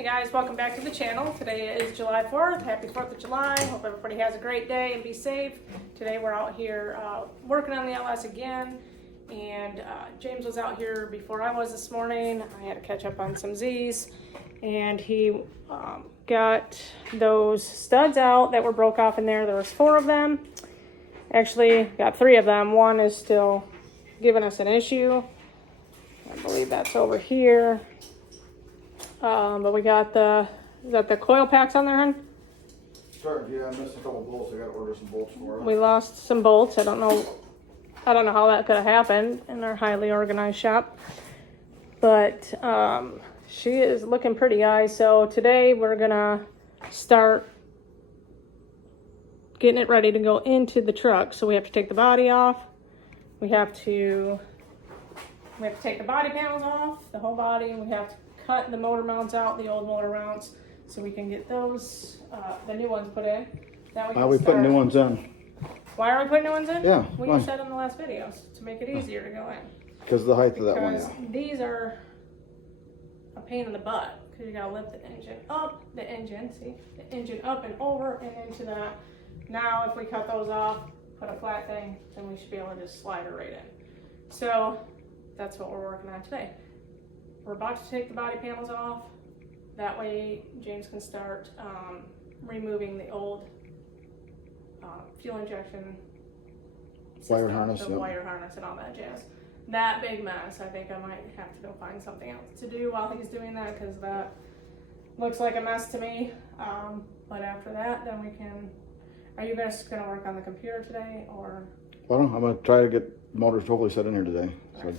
Hey guys, welcome back to the channel. Today is July 4th. Happy 4th of July. Hope everybody has a great day and be safe. Today we're out here working on the LS again. And James was out here before I was this morning. I had to catch up on some Z's. And he got those studs out that were broke off in there. There was 4 of them. Actually, got 3 of them. One is still giving us an issue. I believe that's over here. But we got is that the coil packs on there, hon? Starting, yeah, I missed a couple bolts. I gotta order some bolts for it. We lost some bolts. I don't know how that could have happened in our highly organized shop. But she is looking pretty nice. So today we're gonna start getting it ready to go into the truck. So we have to take the body off. We have to take the body panels off, the whole body, and we have to cut the motor mounts out, the old motor mounts, so we can get those, the new ones put in. Now we can we put new ones in? Why are we putting new ones in? Yeah. Well, you said in the last videos, to make it easier to go in. Because of the height of that one, Because yeah. these are a pain in the butt, because you gotta lift the engine up, the engine up and over and into that. Now, if we cut those off, put a flat thing, then we should be able to just slide it right in. So, that's what we're working on today. We're about to take the body panels off. That way James can start removing the old fuel injection system, wire harness, the wire harness and all that jazz. That big mess, I think I might have to go find something else to do while he's doing that, because that looks like a mess to me. But after that, then we can, are you guys gonna work on the computer today, or? Well, I'm gonna try to get motors hopefully set in here today. So. Right.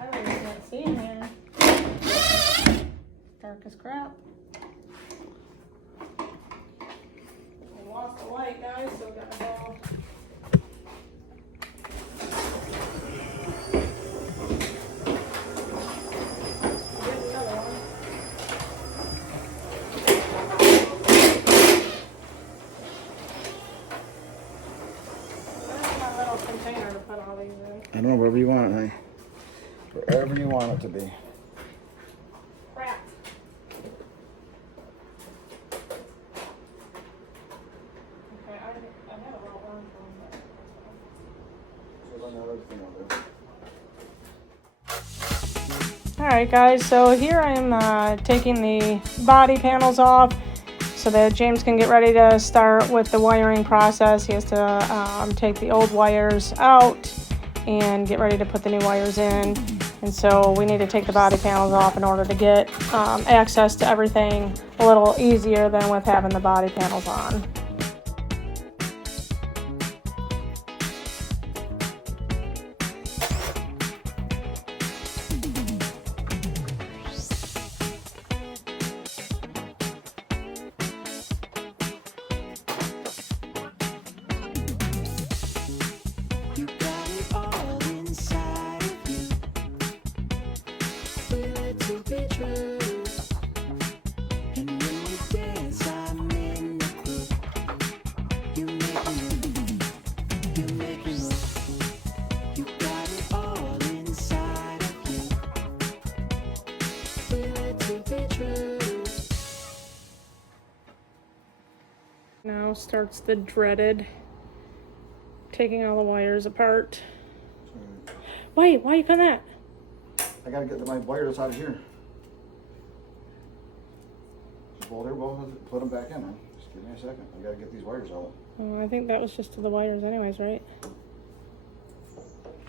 I really can't see in here. Dark as crap. We lost the light, guys, so we gotta go. Get the other one. Where's my little container to put all these in? I don't know, wherever you want it, honey. Wherever you want it to be. Crap. Okay, I have a little orange one, but... Alright guys, so here I am taking the body panels off so that James can get ready to start with the wiring process. He has to take the old wires out and get ready to put the new wires in. And so we need to take the body panels off in order to get access to everything a little easier than with having the body panels on. Now starts the dreaded taking all the wires apart. Wait, why you cut that? I gotta get my wires out of here. Well, they're both, put them back in, huh? Just give me a second. I gotta get these wires out. Oh, I think that was just to the wires anyways, right?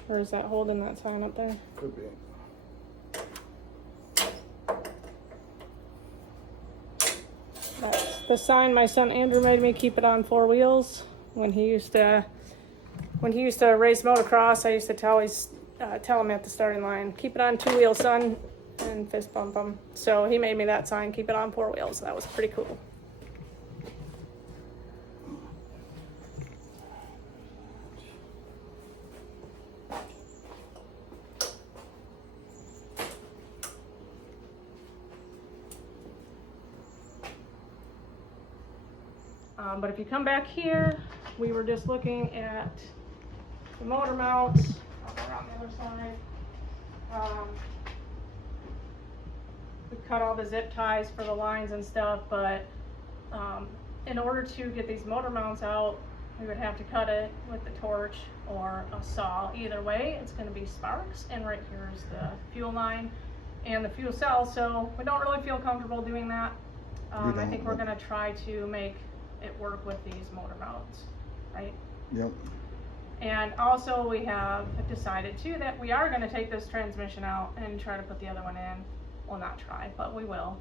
Or is that holding that sign up there? Could be. That's the sign my son Andrew made me keep it on 4 wheels. When he used to race motocross, I used to always tell him at the starting line, keep it on 2 wheels, son, and fist bump him. So he made me that sign, keep it on 4 wheels. That was pretty cool. But if you come back here, we were just looking at the motor mounts. I'll go around the other side. We cut all the zip ties for the lines and stuff, but in order to get these motor mounts out, we would have to cut it with the torch or a saw. Either way, it's going to be sparks, and right here is the fuel line and the fuel cell, so we don't really feel comfortable doing that. I think we're going to try to make it work with these motor mounts, right? Yep. And also we have decided too that we are going to take this transmission out and try to put the other one in. Well, not try, but we will.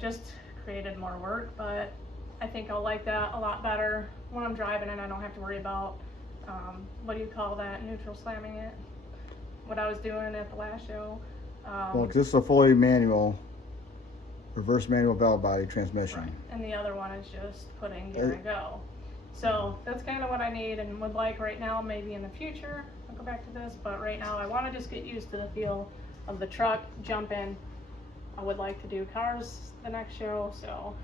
Just created more work, but I think I'll like that a lot better when I'm driving and I don't have to worry about, what do you call that, neutral slamming it? What I was doing at the last show. Well, this is a fully manual, reverse manual valve body transmission. Right. And the other one is just putting gear and go. So that's kind of what I need and would like right now. Maybe in the future I'll go back to this, but right now I want to just get used to the feel of the truck, jump in. I would like to do cars the next show, so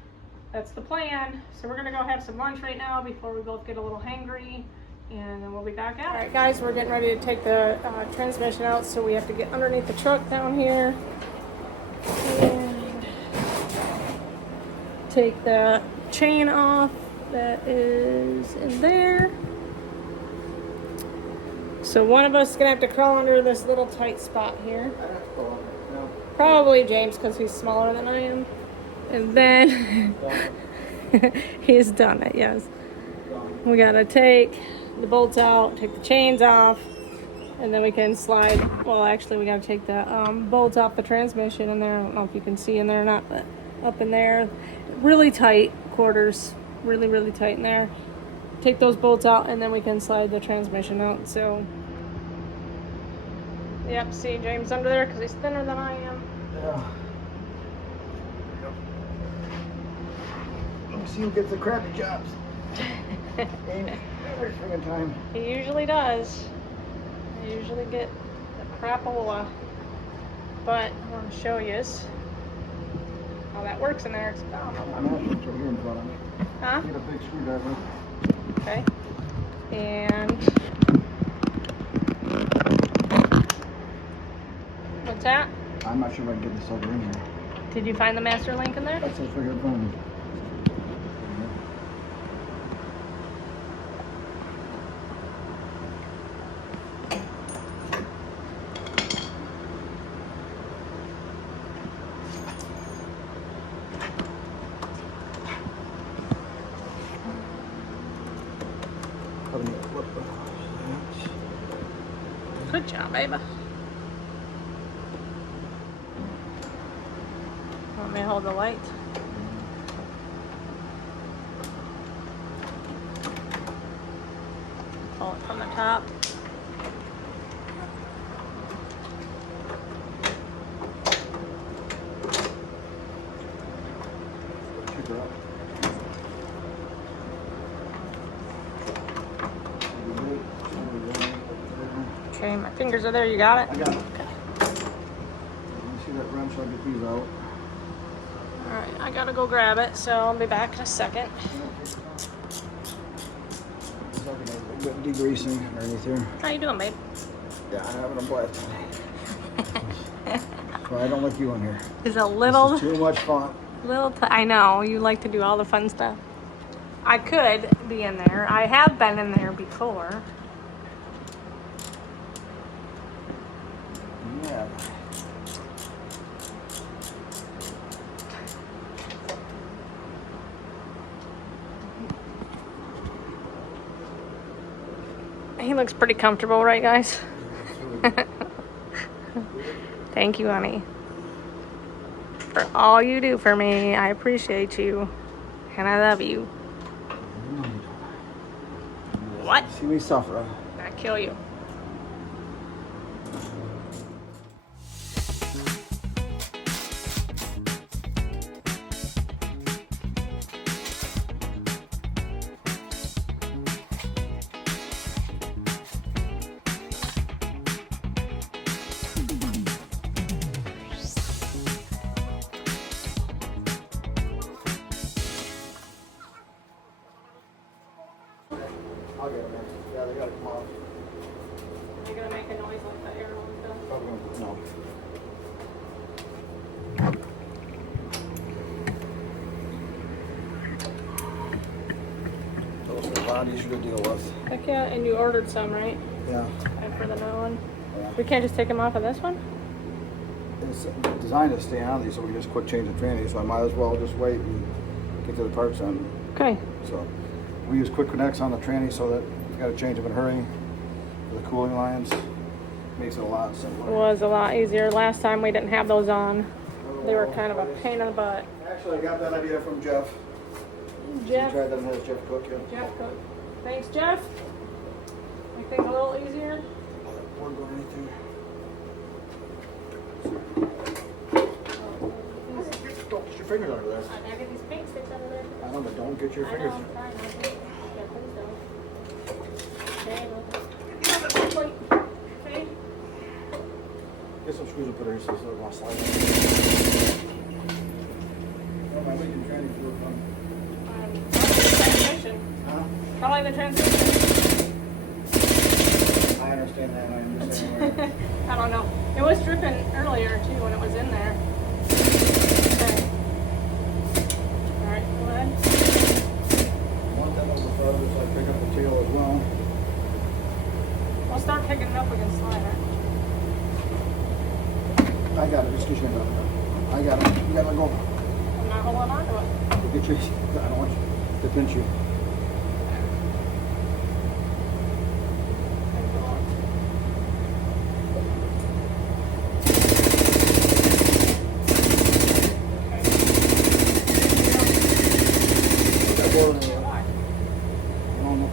that's the plan. So we're gonna go have some lunch right now before we both get a little hangry, and then we'll be back out. All right, guys, we're getting ready to take the transmission out, so we have to get underneath the truck down here and take the chain off that is in there. So one of us is gonna have to crawl under this little tight spot here. Probably James, because he's smaller than I am. And then he's done it, yes. We gotta take the bolts out, take the chains off, and then we can slide. Well, actually, we gotta take the bolts off the transmission in there. I don't know if you can see in there or not, but up in there, really tight quarters, really, really tight in there. Take those bolts out, and then we can slide the transmission out. So, yep, see James under there because he's thinner than I am. Yeah. Let's see who gets the crappy jobs. Every friggin' time. He usually does. I usually get the crapola. But I want to show you how that works in there. It's down. I'm going to put it here in front of me. Huh? Get a big screwdriver. Okay. And what's that? I'm not sure if I can get this over in here. Did you find the master link in there? That's what's right here in front of me. Good job, baby. Want me to hold the light? Pull it from the top. Pick her up. Okay, my fingers are there. You got it? I got it. Okay. Let me see that wrench. I'll get these out. Alright, I gotta go grab it, so I'll be back in a second. Degreasing underneath here. How you doing, babe? Yeah, I'm having a blast. So I don't like you in here. Is a little, This is too much fun. I know, you like to do all the fun stuff. I could be in there. I have been in there before. Yeah. He looks pretty comfortable, right, guys? Thank you, honey, for all you do for me. I appreciate you, and I love you. What? See me suffer. I kill you. I'll get them. Yeah, they gotta come off. Are you gonna make a noise like that air one does? No. Those are a lot easier to deal with. Heck yeah, and you ordered some, right? Yeah. And for the new one? Yeah. We can't just take them off of this one? It's designed to stay on these, so we just quit changing trannies, so I might as well just wait and get to the parts on. Okay. So we use quick connects on the tranny so that you gotta change them in a hurry for the cooling lines. Makes it a lot It simpler. was a lot easier. Last time we didn't have those on. They were kind of a pain in the butt. Actually, I got that idea from Jeff. Jeff. He tried that and has Jeff Cook. Yeah. Jeff Cook. Thanks, Jeff. Make things a little easier. Board going anything. Don't get your fingers under there. I get these pink sticks under there. I know, but don't get your I fingers. know, I'm trying not to. Yeah, please don't. Okay, okay. Get some screws and put it here so it won't slide. Oh, my leaking tranny flew from. Transmission. Huh? Probably the transmission. I understand that. I understand that. I don't know. It was dripping earlier too when it was in there. Okay. Alright, go ahead. Want that overflow just like pick up the tail as well. We'll start picking it up against slider. I got it. Just get your hand up. I got it. You gotta go. I'm not holding on to it. Get your. I don't want you to pinch you.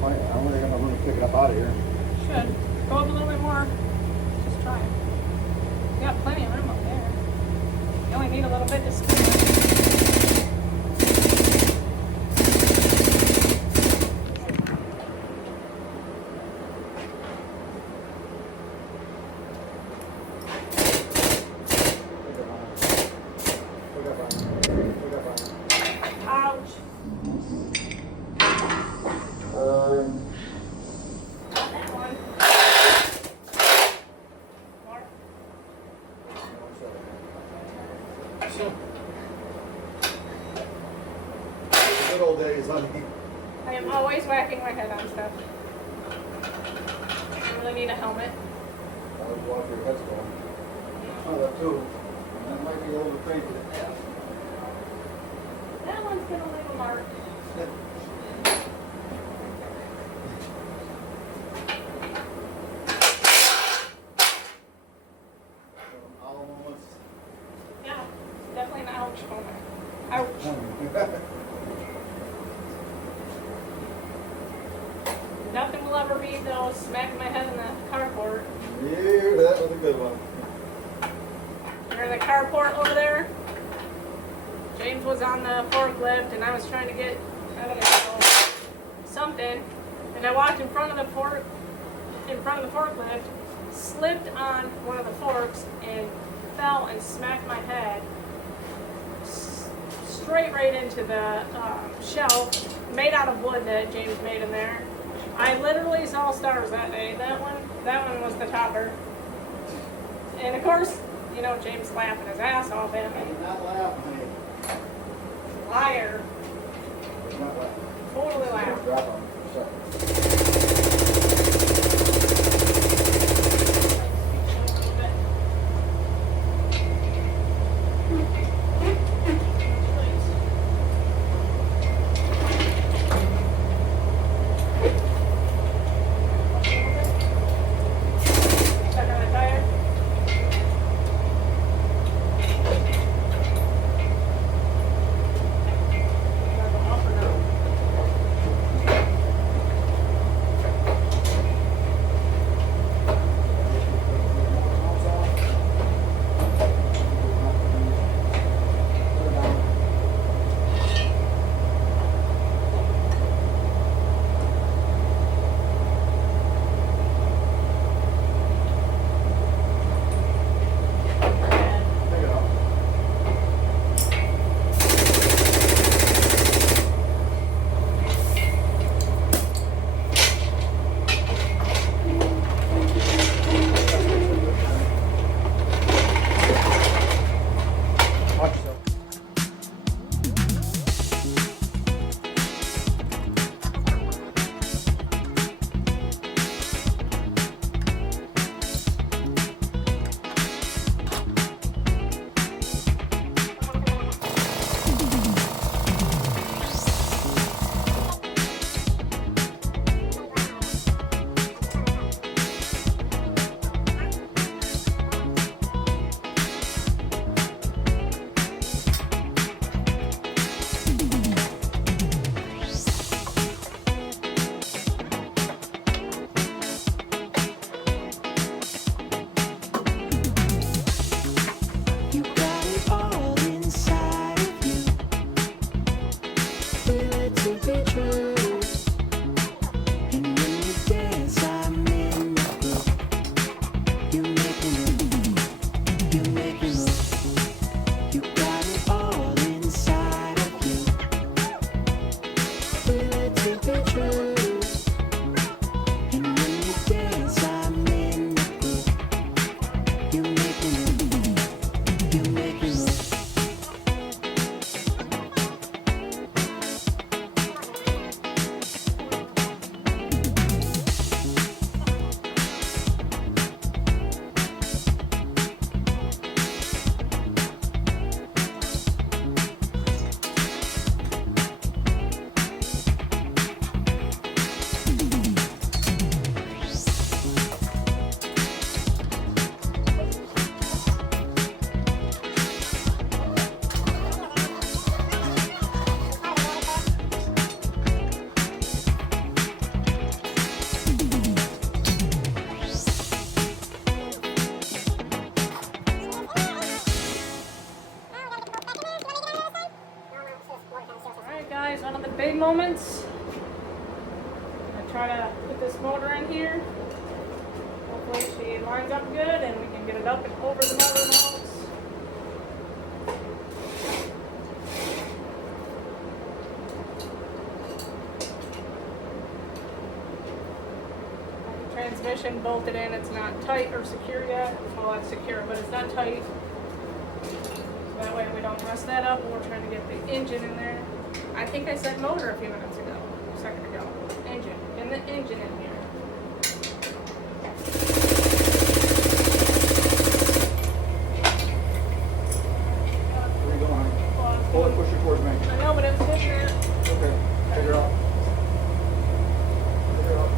I'm really gonna want to pick it up out of here. Should. Go up a little bit more. Just try it. You got plenty of room up there. You only need a little bit to spin it. Ouch. That one. Mark. Good old days, honey. I am always whacking my head on stuff. I really need a helmet. I would watch your head's going. Oh, that too. That might be a little crazy. That one's gonna leave a mark. All moments. Yeah, definitely an ouch moment. Ouch. Nothing will ever beat those smacking my head in the carport. Yeah, that was a good one. You're in the carport over there. James was on the forklift and I was trying to get, I don't know, something. And I walked in front of the forklift, slipped on one of the forks and fell and smacked my head straight right into the shelf made out of wood that James made in there. I literally saw stars that day. That one was the topper. And of course, you know, James laughing his ass off at me. Not laughing, honey. Liar. Not laughing. Totally laugh. Drop on it. guys, one of the big moments. I try to put this motor in here. Hopefully she lines up good and we can get it up and over the motor mounts. Transmission bolted in, it's not tight or secure yet. Well, it's secure, but it's not tight. So that way we don't mess that up when we're trying to get the engine in there. I think I said motor a few minutes ago, a second ago. Engine, getting the engine in here. Where are you going, honey? Pull it, push it towards me. I know, but it's sitting there. Okay, figure it out. Figure it out.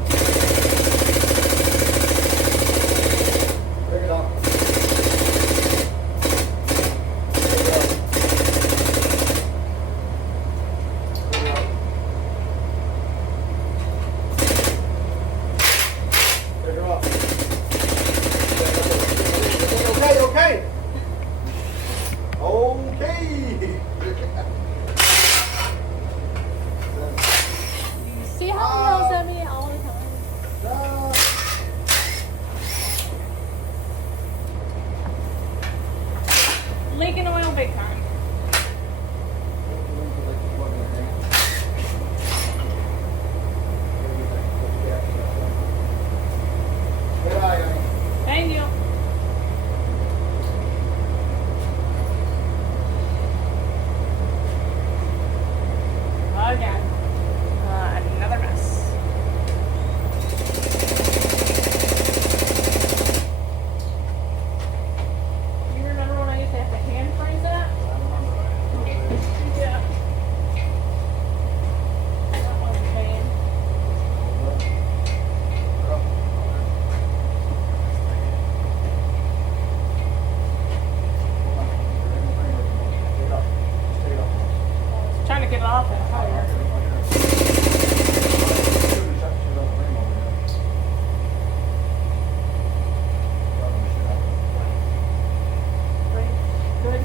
Pick it up. See how he yells at me all the time. Leaking oil big time. Thank you. Again. Another mess. You remember when I used to have to hand freeze that? Yeah. That was a pain. I was trying to get it off that tire.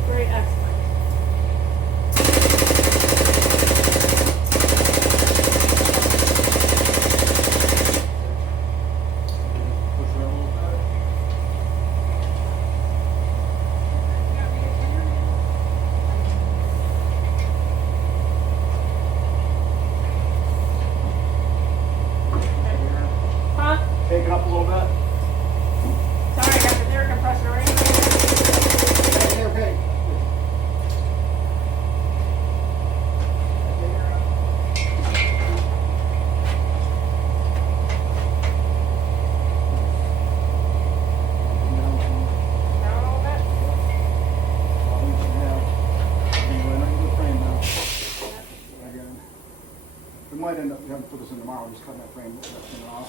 Great, excellent. Huh? Take it up a little bit. Sorry, I got the air compressor right. Okay. We might end up having to put this in tomorrow, just cutting that frame off.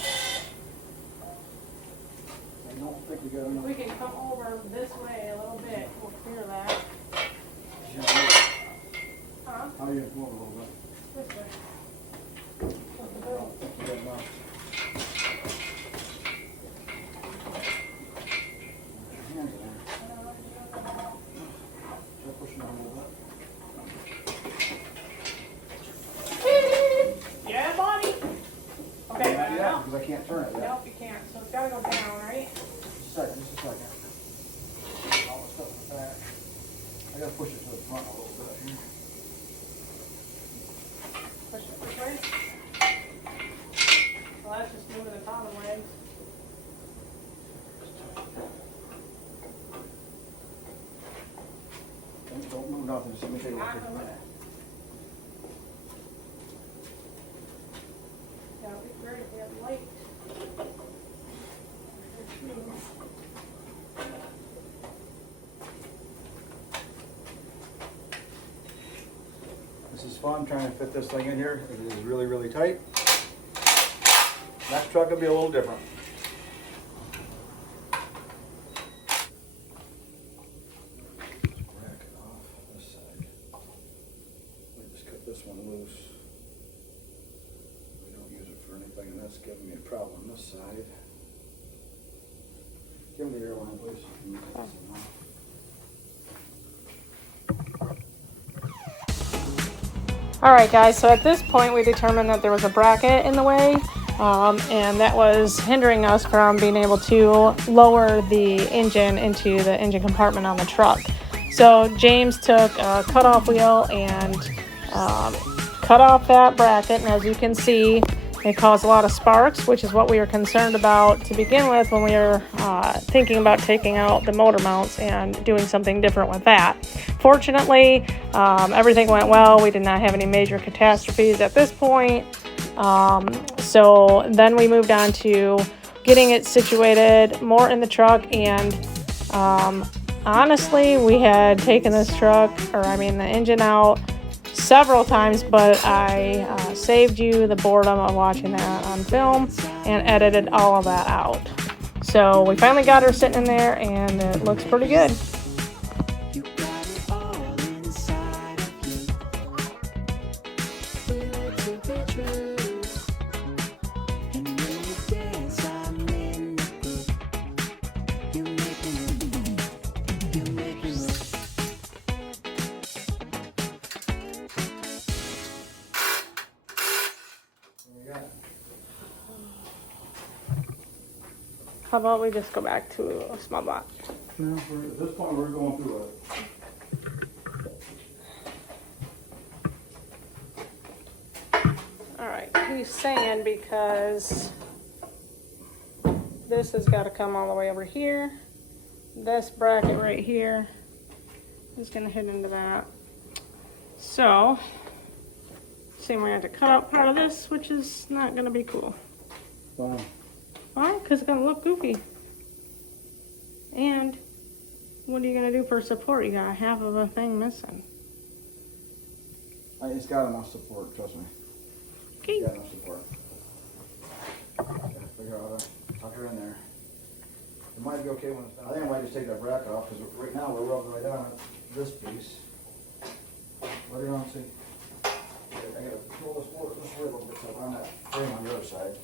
I don't think we got enough. We can come over this way a little bit. We'll clear that. Huh? How do you go over a little bit? This way. What's the I bill? don't think we got enough. Hands in there. Try pushing it a little bit. Yeah, buddy. Okay, but Yeah, because I can't turn it yet. Nope, you can't. So it's gotta go down, right? Just a second. All the stuff in the back. I gotta push it to the front a little bit here. Push it this way. Well, that's just moving the bottom legs. Don't move nothing, just let me take a look. Not over there. Yeah, it'd be great if we had light. This is fun trying to fit this thing in here. It is really, really tight. Next truck will be a little different. Rack it off this side. We just cut this one loose. We don't use it for anything, and that's giving me a problem this side. Give me the airline, please. All right, guys, so at this point we determined that there was a bracket in the way, and that was hindering us from being able to lower the engine into the engine compartment on the truck. So James took a cutoff wheel and cut off that bracket, and as you can see, it caused a lot of sparks, which is what we were concerned about to begin with when we were thinking about taking out the motor mounts and doing something different with that. Fortunately, everything went well. We did not have any major catastrophes at this point. So then we moved on to getting it situated more in the truck, and honestly, we had taken this the engine out several times, but I saved you the boredom of watching that on film and edited all of that out. So we finally got her sitting in there, and it looks pretty good. How about we just go back to a small box? No, at this point we're going through it. Alright, he's saying because this has got to come all the way over here. This bracket right here is going to hit into that. So, see, we're going to have to cut out part of this, which is not going to be cool. Wow. Why? Because it's going to look goofy. And what are you going to do for support? You got half of a thing missing. It's got enough support, trust me. Okay. It's got enough support. Figure out how to tuck her in there. It might be okay when it's done. I think I might just take that bracket off because right now we're rubbing right down at this piece. Let her on, see. I gotta pull this forward this way a little bit so I'm on that frame on the other side.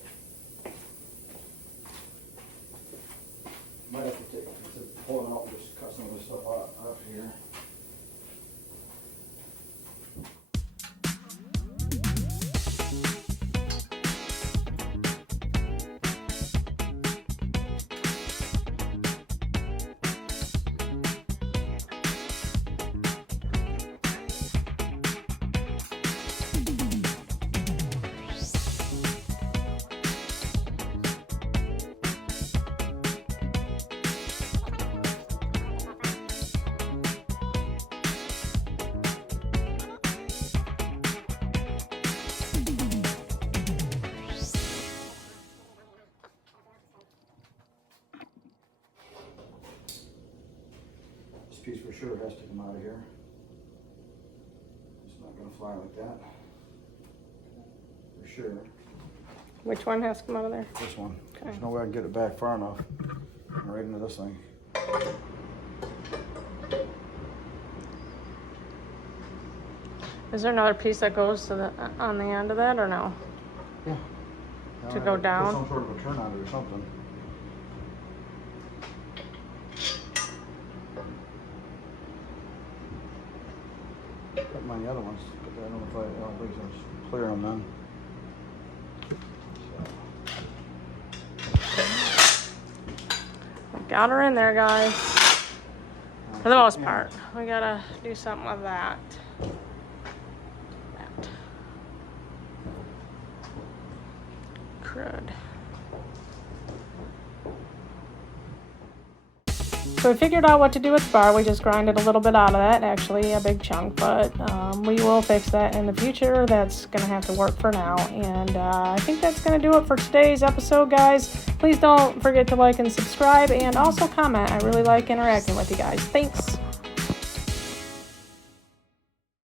Might have to take, instead of pulling out, just cut some of this stuff out here. Piece for sure has to come out of here. It's not going to fly like that. For sure. Which one has to come out of there? This one. Okay. There's no way I can get it back far enough. Right into this thing. Is there another piece that goes to the on the end of that, or no? Yeah. To go down? Put some sort of a turn on it or something. Got my other ones. I don't know if I don't think it's clear on them. Got her in there, guys. For the most part. We gotta do something with that. Crud. So we figured out what to do with the bar. We just grinded a little bit out of that, actually a big chunk, but we will fix that in the future. That's gonna have to work for now, and I think that's gonna do it for today's episode, guys. Please don't forget to like and subscribe, and also comment. I really like interacting with you guys. Thanks.